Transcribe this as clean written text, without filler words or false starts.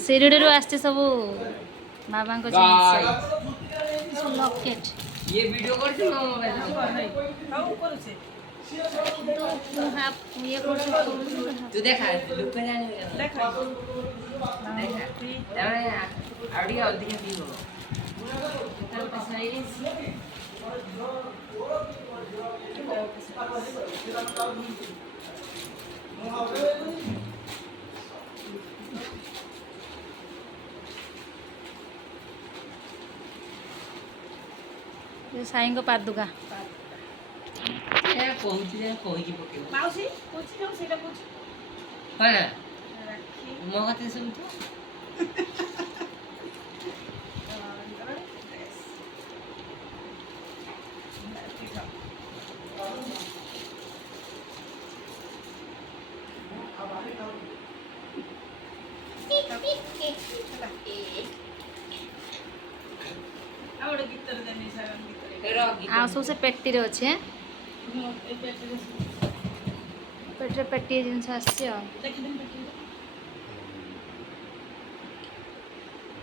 शिरडीरू आसছে ସବୁ बाबाଙ୍କ ଜିନିଷ ଲକେଟ୍ ये वीडियो करछ न मोबाइल हाउ करूछे तो हाफ ये करछ तू देखा लुक पे जाने देखा देखा तारे आउडी अधिक भी हो तार पे साइज ये साईं को पादुका ए कहूची पके माउसी पूछी जो सेटा पूछ कना राखी मो कते सुन तो आवडे गीतर देनी सारन गीतर आ सब से पेटी रे अछि ए पेटे पेटी जिनस आछे देखि दिन पेटे